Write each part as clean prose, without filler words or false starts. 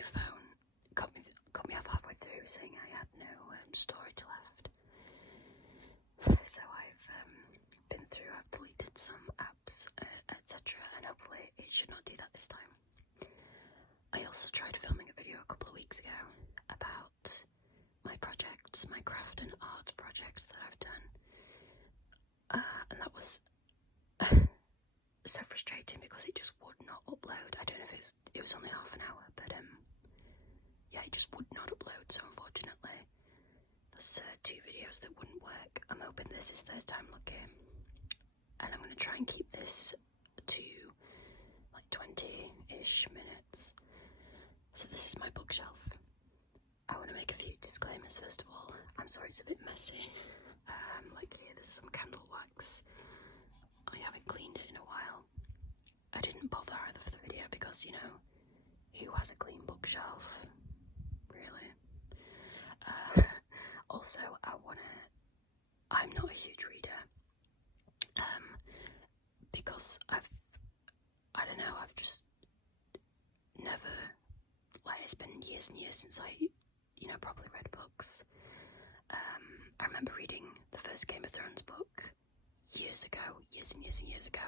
my phone cut me off halfway through, saying I had no storage left. So I've been through, I've deleted some apps, etc., and hopefully it should not do that this time. I also tried filming a video a couple of weeks ago about my projects, my craft and art projects that I've done, and that was so frustrating because it just would not upload. I don't know if it was only half an hour, but yeah, it just would not upload. So unfortunately, there's 2 videos that wouldn't work. I'm hoping this is third time lucky, and I'm going to try and keep this to like 20-ish minutes. So this is my bookshelf. I want to make a few disclaimers first of all. I'm sorry it's a bit messy. Like here, there's some candle wax. I haven't cleaned it in a while. I didn't bother either for the video because, you know, who has a clean bookshelf? Really? Also, I'm not a huge reader. Because I've just never, like, it's been years and years since I, you know, properly read books. I remember reading the first Game of Thrones book years and years ago,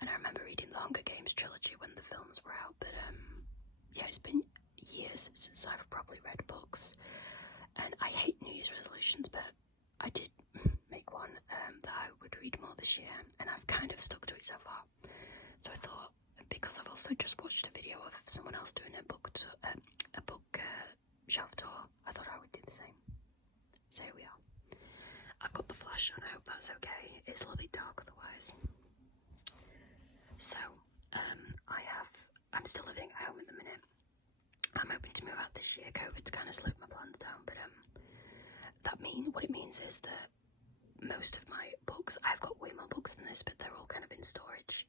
and I remember reading the Hunger Games trilogy when the films were out, but yeah, it's been years since I've probably read books, and I hate New Year's resolutions, but I did make one that I would read more this year, and I've kind of stuck to it so far. So I thought, because I've also just watched a video of someone else doing a book shelf tour, I thought I would do the same. So here we are. I've got the flash on, I hope that's okay. It's a little bit dark otherwise. So, I'm still living at home at the minute. I'm hoping to move out this year. COVID's kind of slowed my plans down, but what it means is that most of my books, I've got way more books than this, but they're all kind of in storage.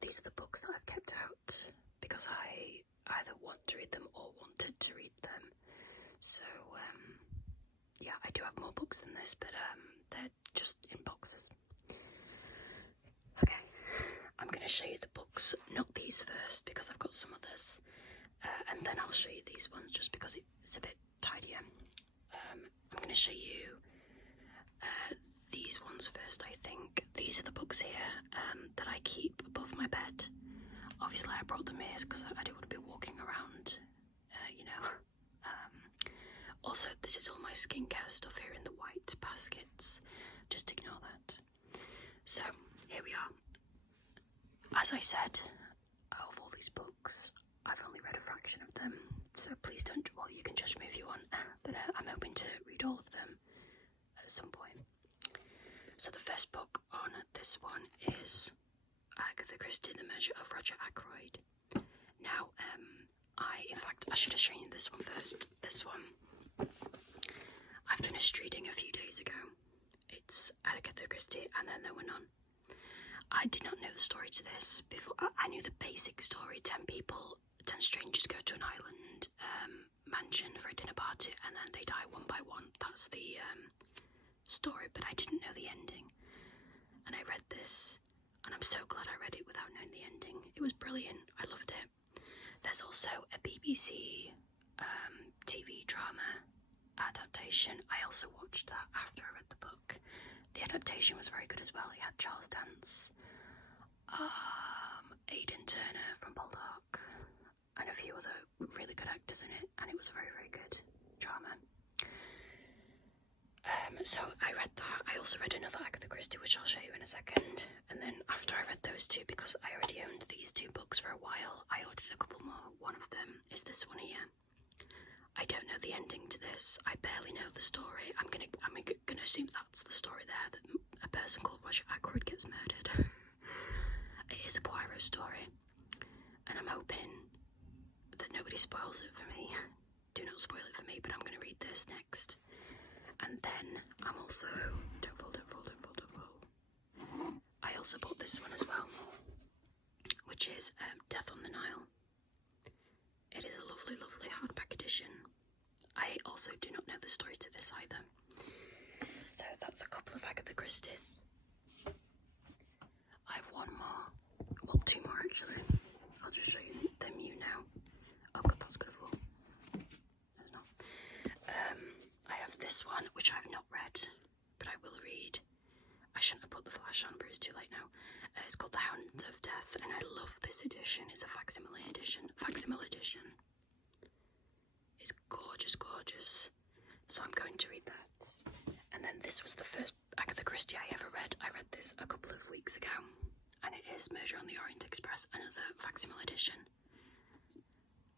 These are the books that I've kept out because I either want to read them or wanted to read them. So, yeah, I do have more books than this, but they're just in boxes. Okay, I'm going to show you the books, not these first, because I've got some others, and then I'll show you these ones just because it's a bit tidier. I'm going to show you these ones first, I think. These are the books here that I keep above my bed. Obviously, I brought them here because I don't want to be walking around, you know. Also, this is all my skincare stuff here in the white baskets. Just ignore that. So, here we are. As I said, out of all these books, I've only read a fraction of them. So please don't, well, you can judge me if you want, but I'm hoping to read all of them at some point. So the first book on this one is Agatha Christie, The Murder of Roger Ackroyd. Now, I should have shown you this one first. This one, I finished reading a few days ago. It's Agatha Christie, and then there were none. I did not know the story to this before. I knew the basic story. 10 strangers go to an island mansion for a dinner party, and then they die one by one. That's the story, but I didn't know the ending. And I read this, and I'm so glad I read it without knowing the ending. It was brilliant. I loved it. There's also a BBC TV drama adaptation. I also watched that after I read the book. The adaptation was very good as well. It had Charles Dance, Aidan Turner from Poldark, and a few other really good actors in it, and it was a very, very good drama. So I read that. I also read another Agatha Christie, which I'll show you in a second, and then after I read those two, because I already owned these 2 books for a while, I ordered a couple more. One of them is this one here. I don't know the ending to this. I barely know the story. I'm gonna assume that's the story there, that a person called Roger Ackroyd gets murdered. It is a Poirot story, and I'm hoping that nobody spoils it for me. Do not spoil it for me, but I'm going to read this next. And then I'm also, don't fall. I also bought this one as well, which is Death on the Nile. It is a lovely, lovely hardback edition. I also do not know the story to this either. So that's a couple of Agatha Christie's. I have one more, well, 2 more actually. I'll just show you them now. Oh god, that's gonna fall. this one, which I've not read, but I will read. I shouldn't have put the flash on, but it's too late now. It's called The Hound of Death, and I love this edition. It's a facsimile edition. It's gorgeous, gorgeous. So I'm going to read that. And then this was the first Agatha Christie I ever read. I read this a couple of weeks ago, and it is Murder on the Orient Express, another facsimile edition.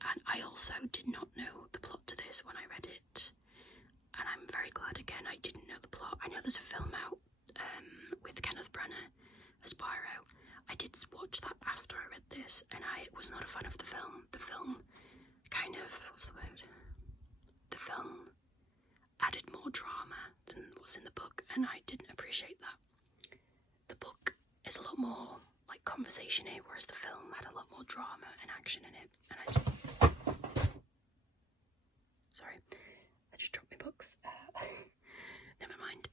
And I also did not know the plot to this when I read it, and I'm very glad again I didn't know the plot. I know there's a film out with Kenneth Branagh as Poirot. I did watch that after I read this, and I was not a fan of the film. The film kind of, the film added more drama than what's in the book, and I didn't appreciate that. The book is a lot more like conversation-y, whereas the film had a lot more drama and action in it, and I just... Sorry, I just dropped my books. Never mind.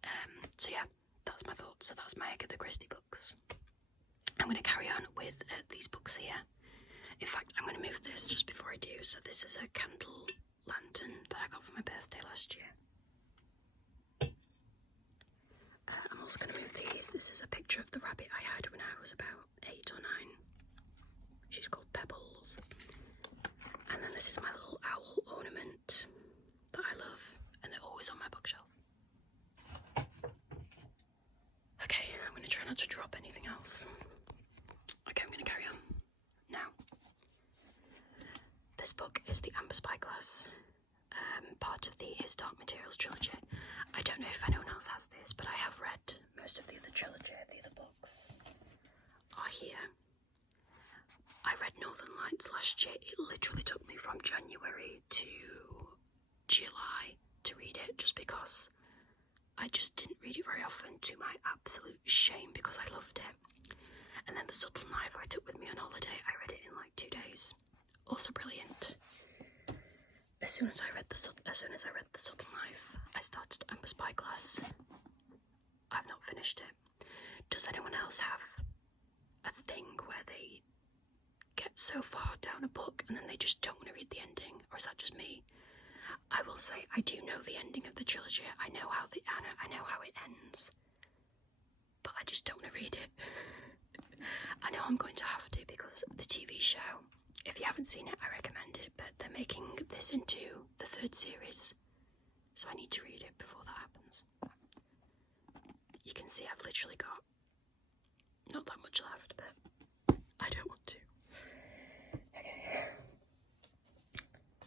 So yeah, that's my thoughts. So that's my Agatha Christie books. I'm going to carry on with these books here. In fact, I'm going to move this just before I do. So this is a candle lantern that I got for my birthday last year. I'm also going to move these. This is a picture of the rabbit I had when I was about 8 or 9. She's called Pebbles. And then this is my little owl ornament that I love, and they're always on my bookshelf. Okay, I'm going to try not to drop anything else. Okay, I'm going to carry on. Now, this book is the Amber Spyglass, part of the His Dark Materials trilogy. I don't know if anyone else has this, but I have read most of the other trilogy. The other books are here. I read Northern Lights last year. It literally took me from January to July to read it, just because I just didn't read it very often, to my absolute shame, because I loved it. And then The Subtle Knife I took with me on holiday. I read it in like 2 days. Also brilliant. As soon as I read The Subtle Knife, I started Amber Spyglass. I've not finished it. Does anyone else have a thing where they get so far down a book and then they just don't want to read the ending, or is that just me? I will say I do know the ending of the trilogy. I know how it ends, but I just don't want to read it. I know I'm going to have to, because the TV show, if you haven't seen it, I recommend it, but they're making this into the 3rd series, so I need to read it before that happens. You can see I've literally got not that much left, but I don't want to. Okay,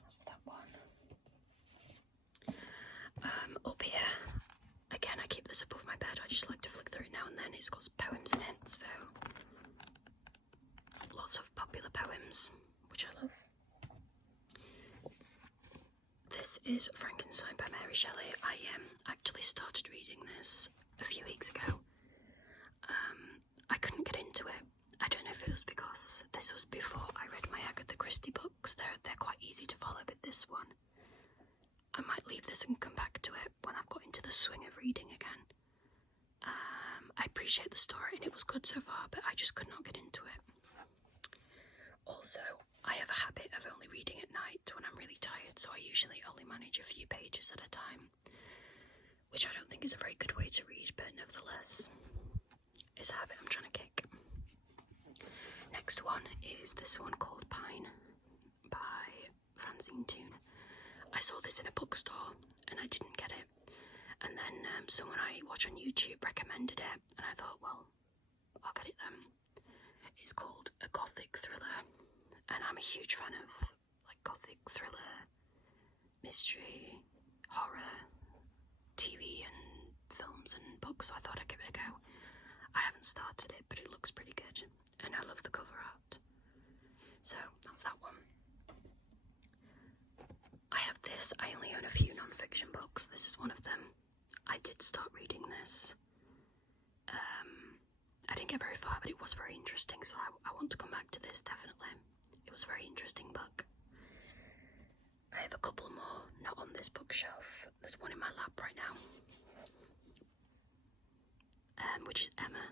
that's that one. Up here, again, I keep this above my bed. I just like to flick through it now and then. It's got poems in it, so lots of popular poems, which I love. This is Frankenstein by Mary Shelley. I actually started reading this a few weeks ago. I couldn't get into it. I don't know if it was because this was before I read my Agatha Christie books. They're quite easy to follow, but this one, I might leave this and come back to it when I've got into the swing of reading again. I appreciate the story and it was good so far, but I just could not get into it. Also, I have a habit of only reading at night when I'm really tired, so I usually only manage a few pages at a time, which I don't think is a very good way to read, but nevertheless, it's a habit I'm trying to kick. Next one is this one called Pine by Francine Toon. I saw this in a bookstore and I didn't get it, and then someone I watch on YouTube recommended it, and I thought, well, I'll get it then. It's called A Gothic Thriller, and I'm a huge fan of like gothic thriller, mystery, horror, TV and films and books, so I thought I'd give it a go. I haven't started it, but it looks pretty good, and I love the cover art. So that's that one. I have this. I only own a few non-fiction books. This is one of them. I did start reading this. I didn't get very far, but it was very interesting, so I want to come back to this, definitely. It was a very interesting book. I have a couple more, not on this bookshelf. There's one in my lap right now, which is Emma.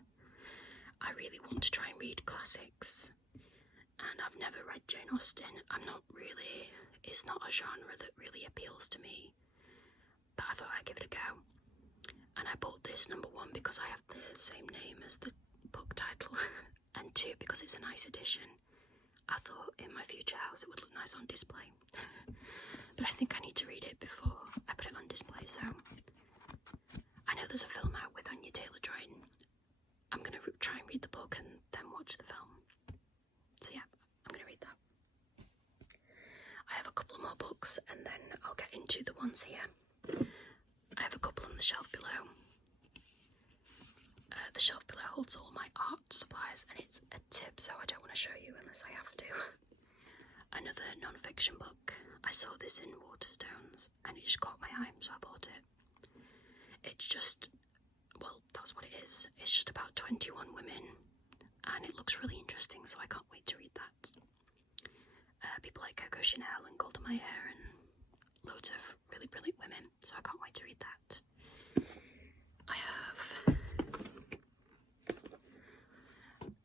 I really want to try and read classics, and I've never read Jane Austen. It's not a genre that really appeals to me. but I thought I'd give it a go. And I bought this, number one, because I have the same name as the book title, and two, because it's a nice edition. I thought in my future house it would look nice on display. But I think I need to read it before I put it on display, so I know there's a film out with Anya Taylor-Joy. I'm going to try and read the book and then watch the film. So yeah, I'm going to read that. I have a couple more books and then I'll get into the ones here. I have a couple on the shelf below. The shelf below holds all my art supplies and it's a tip, so I don't want to show you unless I have to. Another non-fiction book. I saw this in Waterstones and it just caught my eye, so I bought it. It's just, well, that's what it is. It's just about 21 women and it looks really interesting, so I can't wait to read that. People like Coco Chanel and Golda Meir and loads of really brilliant women, so I can't wait to read that. I have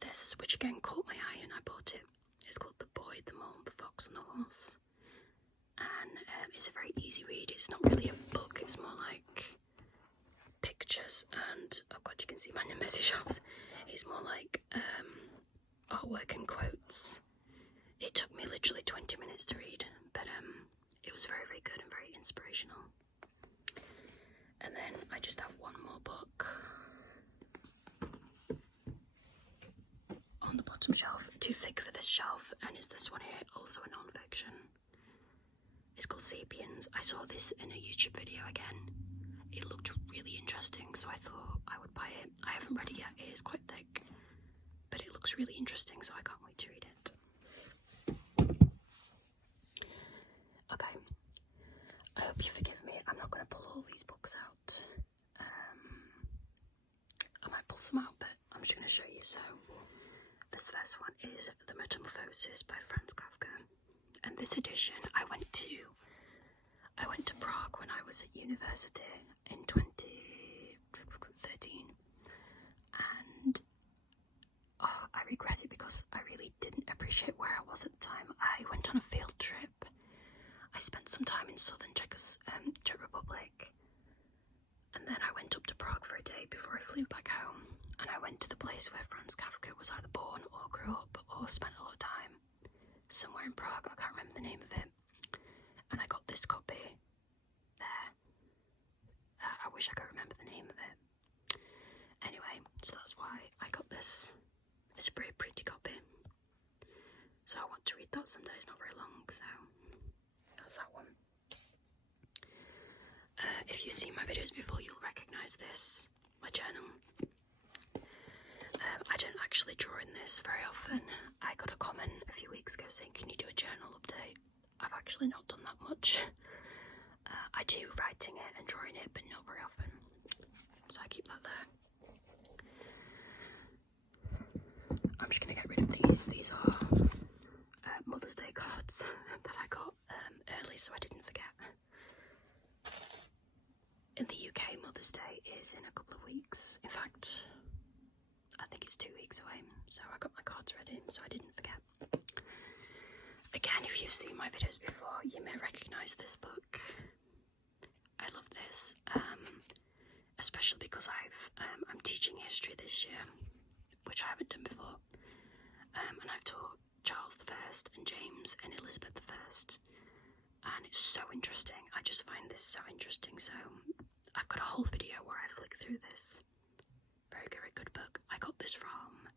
this, which again caught my eye and I bought it. It's called The Boy, the Mole, the Fox and the Horse, and it's a very easy read. It's not really a book, it's more like pictures and, oh god, you can see my messy shelves. It's more like artwork and quotes. It took me literally 20 minutes to read, but it was very, very good and very inspirational. And then I just have one more book on the bottom shelf, too thick for this shelf, and it's this one here, also a non-fiction. It's called Sapiens. I saw this in a YouTube video again. It looked really interesting, so I thought I would buy it. I haven't read it yet, it is quite thick, but it looks really interesting, so I can't wait to read it. Okay, I hope you forgive me. I'm not going to pull all these books out. I might pull some out, but I'm just going to show you. So this first one is The Metamorphosis by Franz Kafka, and this edition I went to Prague when I was at university in 2013, and I regret it because I really didn't appreciate where I was at the time. I went on a field trip. I spent some time in southern Czech Republic, and then I went up to Prague for a day before I flew back home, and I went to the place where Franz Kafka was either born or grew up or spent a lot of time, somewhere in Prague. I can't remember the name of it, and I got this copy there. I wish I could remember the name of it. Anyway, so that's why I got this. It's a very pretty copy, so I want to read that someday. It's not very long, so that's that one. If you've seen my videos before, you'll recognise this, my journal. I don't actually draw in this very often. I got a comment a few weeks ago saying, can you do a journal update? I've actually not done that much. I do writing it and drawing it, but not very often, so I keep that there. I'm just going to get rid of these. These are Mother's Day cards that I got early, so I didn't forget. In the UK, Mother's Day is in a couple of weeks. In fact, I think it's 2 weeks away, so I got my cards ready, so I didn't forget. Again, if you've seen my videos before, you may recognise this book. I love this, especially because I'm teaching history this year, which I haven't done before, and I've taught Charles I and James and Elizabeth I, and it's so interesting. I just find this so interesting, so I've got a whole video where I flick through this. Very, very good book. I got this from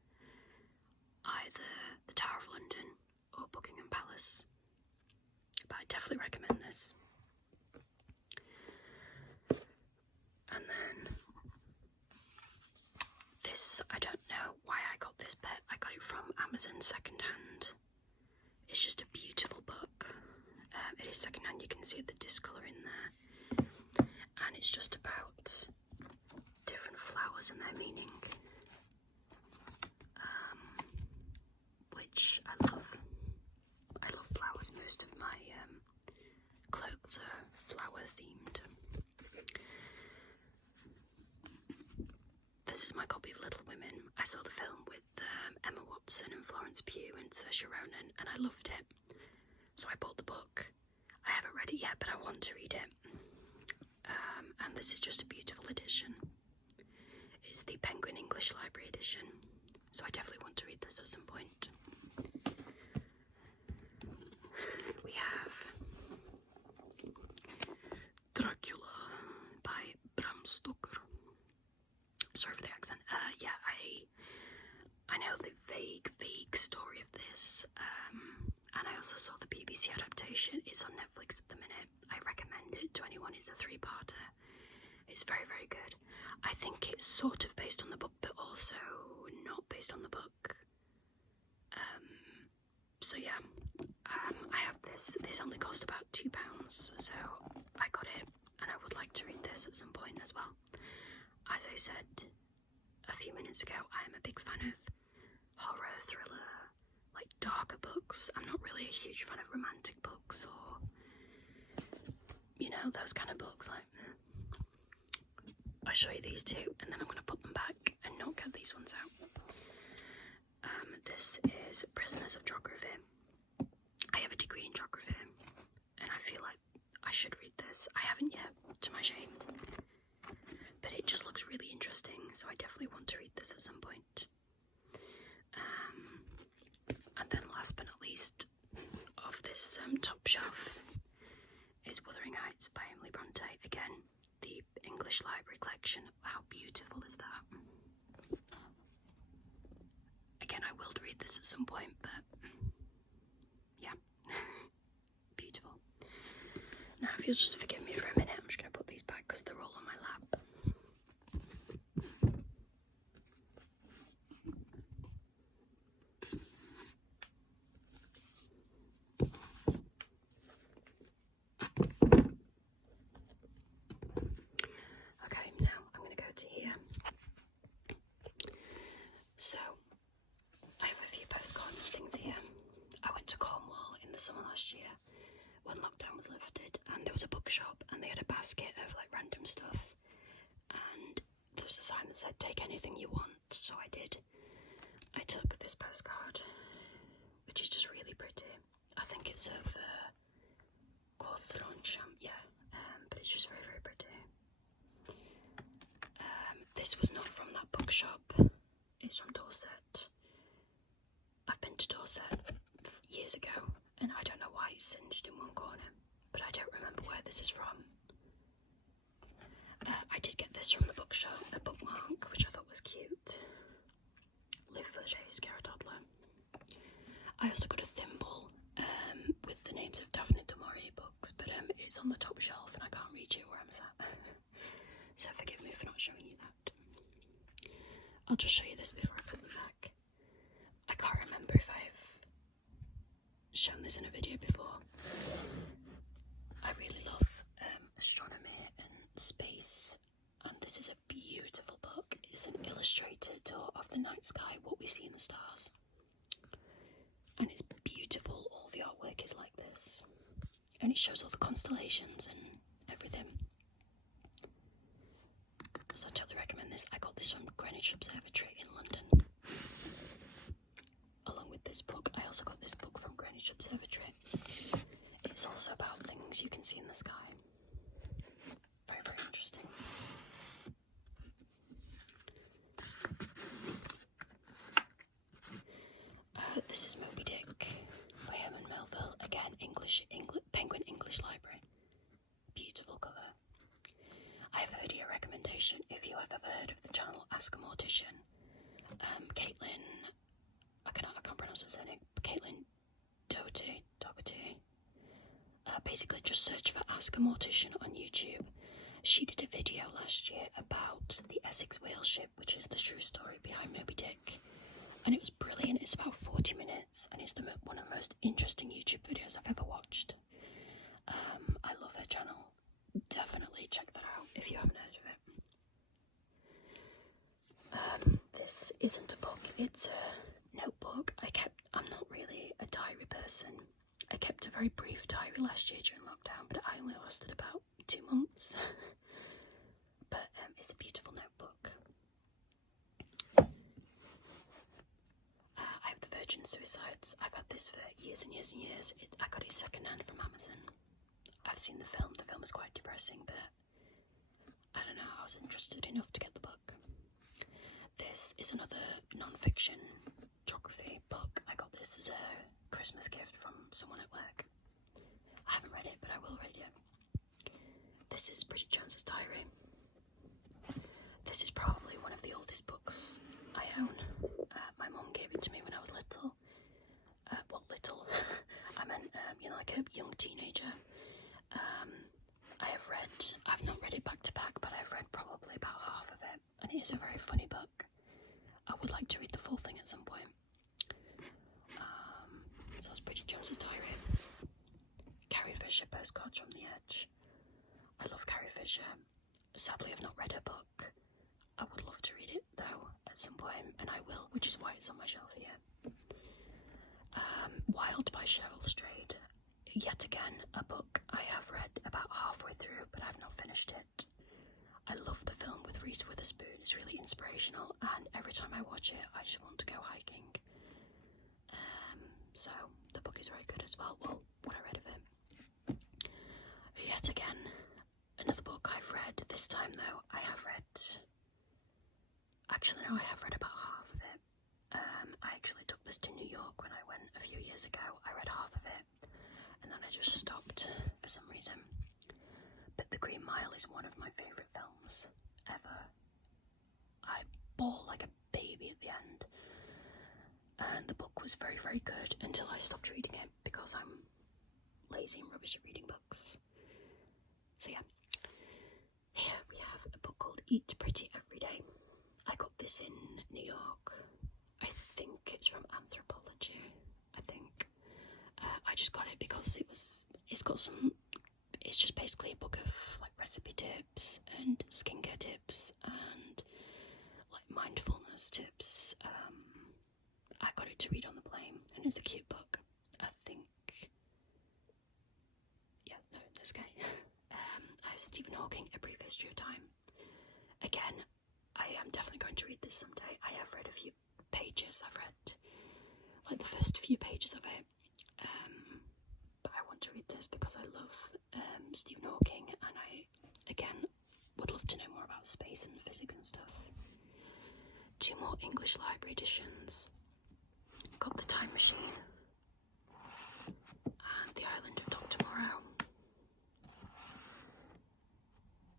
either the Tower of London or Buckingham Palace, but I definitely recommend this. And then this, I don't know why I got this, but I got it from Amazon secondhand. It's just a beautiful book. It is secondhand. You can see the discolour in there, and it's just about different flowers and their meaning, which I love. I love flowers. Most of my clothes are flower themed. This is my copy of Little Women. I saw the film with Emma Watson and Florence Pugh and Saoirse Ronan, and I loved it. So I bought the book. I haven't read it yet, but I want to read it. and this is just a beautiful edition. It's the Penguin English Library edition, so I definitely want to read this at some point. We have Dracula by Bram Stoker. Sorry for the accent. Yeah, I know the vague story of this, and I also saw the BBC adaptation. It's on Netflix at the minute. I recommend it to anyone. It's a 3-parter. It's very, very good. I think it's sort of based on the book, but also not based on the book. So yeah, I have this. This only cost about £2, so I got it, and I would like to read this at some point as well. As I said a few minutes ago, I am a big fan of horror, thriller, like darker books. I'm not really a huge fan of romantic books or, you know, those kind of books. Like, I'll show you these two, and then I'm going to put them back and not get these ones out. This is Prisoners of Geography. I have a degree in geography, and I feel like I should read this. I haven't yet, to my shame, but it just looks really interesting, so I definitely want to read this at some point. And then last but not least of this top shelf is Wuthering Heights by Emily Bronte. Again, the English Library collection. How beautiful is that? Again, I will read this at some point, but yeah, beautiful. Now, if you'll just forgive me for a minute, I'm just going to put these back because they're all on my lap. Okay, now I'm going to go to here. So, I have a few postcards and things here. I went to Cornwall in the summer last year when lockdown was lifted, and there was a bookshop and they had a basket of like random stuff, and there was a sign that said take anything you want, so I did. I took this postcard, which is just really pretty. I think it's of yeah, but it's just very, very pretty. This was not from that bookshop. It's from Dorset. I've been to Dorset years ago, and I don't know why it's singed in one corner, but I don't remember where this is from. I did get this from the bookshop, a bookmark, which I thought was cute. Live for the Day, Scare a Toddler. I also got a thimble with the names of Daphne du Maurier books, but it's on the top shelf and I can't reach it where I'm sat. So forgive me for not showing you that. I'll just show you this before I put them back. I can't remember if I've shown this in a video before. I really love astronomy and space, and this is a beautiful book. It's an illustrated tour of the night sky, what we see in the stars, and it's beautiful. All the artwork is like this, and it shows all the constellations and everything. So I totally recommend this. I got this from Greenwich Observatory in London. Along with this book, I also got this book from Greenwich Observatory. It's also about things you can see in the sky. Very, very interesting. This is Moby Dick by Herman Melville. Again, Penguin English Library. Beautiful cover. I have a video recommendation if you have ever heard of the channel Ask a Mortician. Caitlin, I can't pronounce her surname. Caitlin Doherty. Basically, just search for Ask a Mortician on YouTube. She did a video last year about the Essex whale ship, which is the true story behind Moby Dick, and it was brilliant. It's about 40 minutes, and it's one of the most interesting YouTube videos I've ever watched. I love her channel. Definitely check that out if you haven't heard of it. This isn't a book, it's a notebook. I'm not really a diary person. I kept a very brief diary last year during lockdown, but it only lasted about 2 months. But it's a beautiful notebook. I have The Virgin Suicides. I've had this for years and years and years. I got it second hand from Amazon. I've seen the film. The film is quite depressing, but was interested enough to get the book. This is another non-fiction geography book. I got this as a Christmas gift from someone at work. I haven't read it, but I will read it. This is Bridget Jones's Diary. This is probably one of the oldest books I own. My mum gave it to me when I was little. What little? I meant, like a young teenager. I've not read it back to back, but I've read probably about half of it, and it is a very funny book. I would like to read the full thing at some point. So that's Bridget Jones's Diary. Carrie Fisher, Postcards from the Edge. I love Carrie Fisher. Sadly, I've not read her book. I would love to read it, though, at some point, and I will, which is why it's on my shelf here. Wild by Cheryl Strayed. Yet again, a book I have read about halfway through, but I've not finished it. I love the film with Reese Witherspoon. It's really inspirational, and every time I watch it, I just want to go hiking. So the book is very good as well. Well, what I read of it. Yet again, another book I've read. This time, though, I have read about half of it. I actually took this to New York when I went a few years ago. I read half of it, and then I just stopped for some reason. But The Green Mile is one of my favourite films ever. I bawl like a baby at the end. And the book was very, very good until I stopped reading it because I'm lazy and rubbish at reading books. So yeah. Here we have a book called Eat Pretty Every Day. I got this in New York. I think it's from Anthropology, I think. I just got it because it's just basically a book of like recipe tips and skincare tips and like mindfulness tips. I got it to read on the plane, and it's a cute book. I think, yeah, no, this guy. I have Stephen Hawking, A Brief History of Time. Again, I am definitely going to read this someday. I have read a few pages. I've read like the first few pages of it. But I want to read this because I love Stephen Hawking, and I, again, would love to know more about space and physics and stuff. 2 more English library editions. Got The Time Machine and The Island of Dr. Moreau.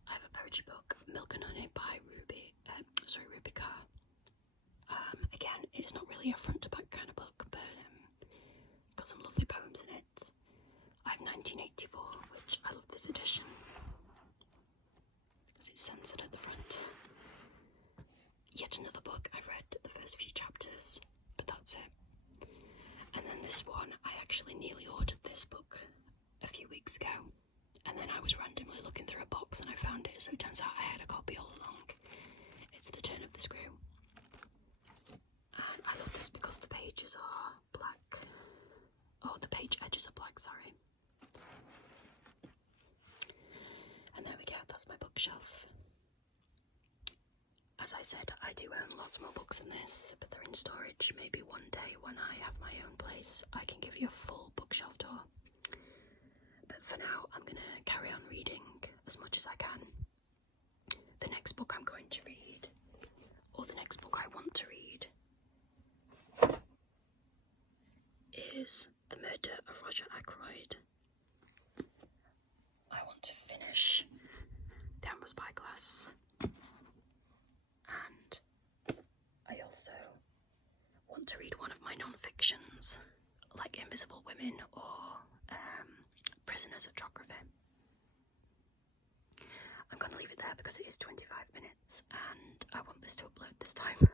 I have a poetry book, Milk and Honey by Ruby Carr. Again, it's not really a front to back kind of book, but it's got some lovely poems in it. I have 1984, which I love this edition because it's censored at the front. Yet another book. I've read the first few chapters, but that's it. And then this one, I actually nearly ordered this book a few weeks ago, and then I was randomly looking through a box and I found it, so it turns out I had a copy all along. It's The Turn of the Screw. And I love this because the pages are black. Oh, the page edges are black, sorry. And there we go, that's my bookshelf. As I said, I do own lots more books than this, but they're in storage. Maybe one day when I have my own place, I can give you a full bookshelf tour. But for now, I'm going to carry on reading as much as I can. The next book I'm going to read, or the next book I want to read, is The Murder of Roger Ackroyd. I want to finish The Amber Spyglass. And I also want to read one of my non-fictions, like Invisible Women or Prisoners of Geography. I'm going to leave it there because it is 25 minutes and I want this to upload this time.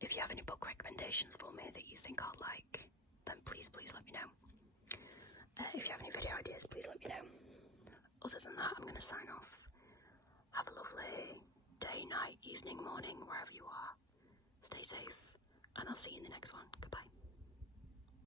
If you have any book recommendations for me that you think I'll like, then please let me know. If you have any video ideas, please let me know. Other than that, I'm going to sign off. Have a lovely day, night, evening, morning, wherever you are. Stay safe, and I'll see you in the next one. Goodbye.